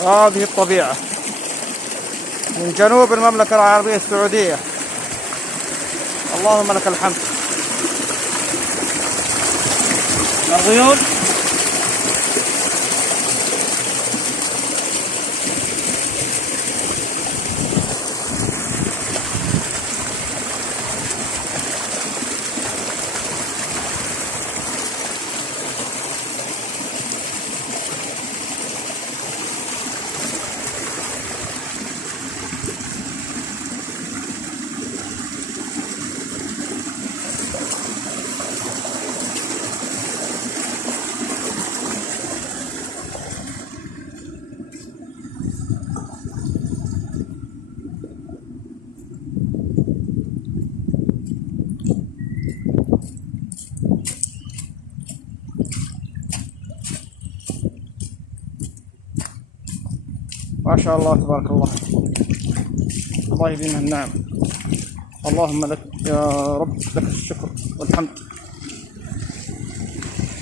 هذه الطبيعة من جنوب المملكة العربية السعودية. اللهم لك الحمد. الغيول ما شاء الله تبارك الله. الله يديمها النعم. اللهم لك يا رب، لك الشكر والحمد.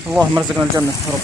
اللهم ارزقنا الجنة يا رب.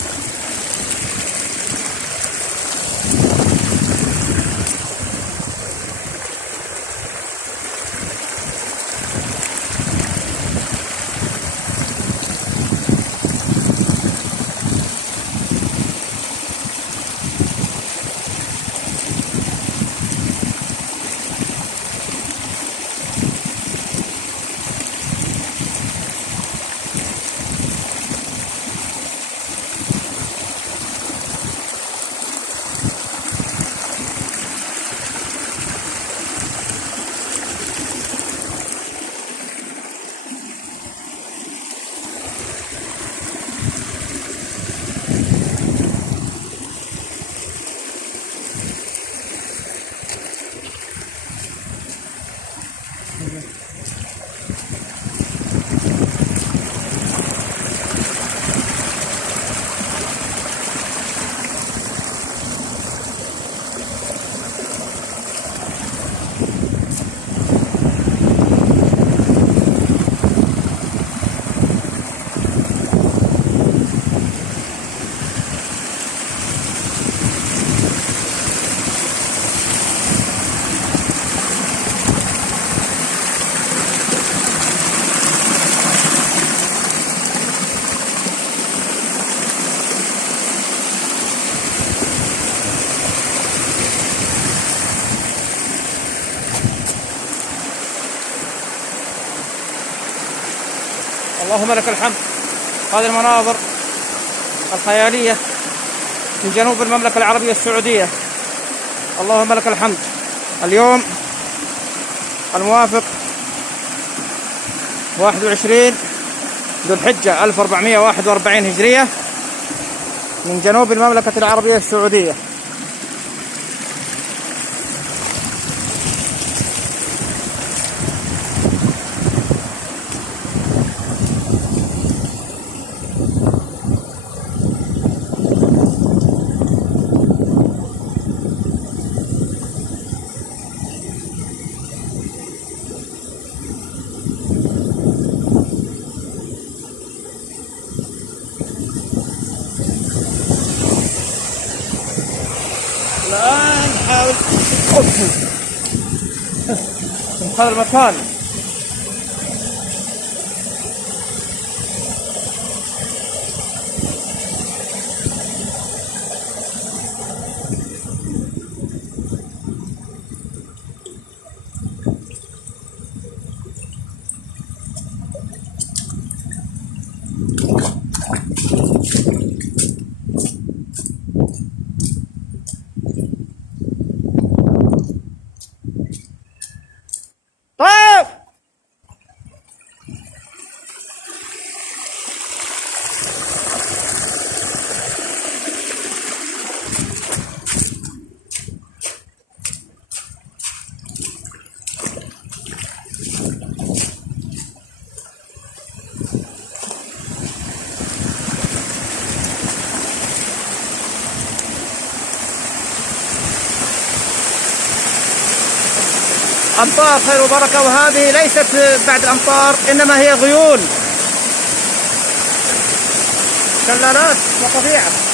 اللهم لك الحمد. هذه المناظر الخيالية من جنوب المملكة العربية السعودية. اللهم لك الحمد. اليوم الموافق 21 ذو الحجة 1441 هجرية من جنوب المملكة العربية السعودية. الآن نحاول من هذا المكان. طيب أمطار خير وبركة، وهذه ليست بعد الأمطار إنما هي غيول، شلالات وطبيعة.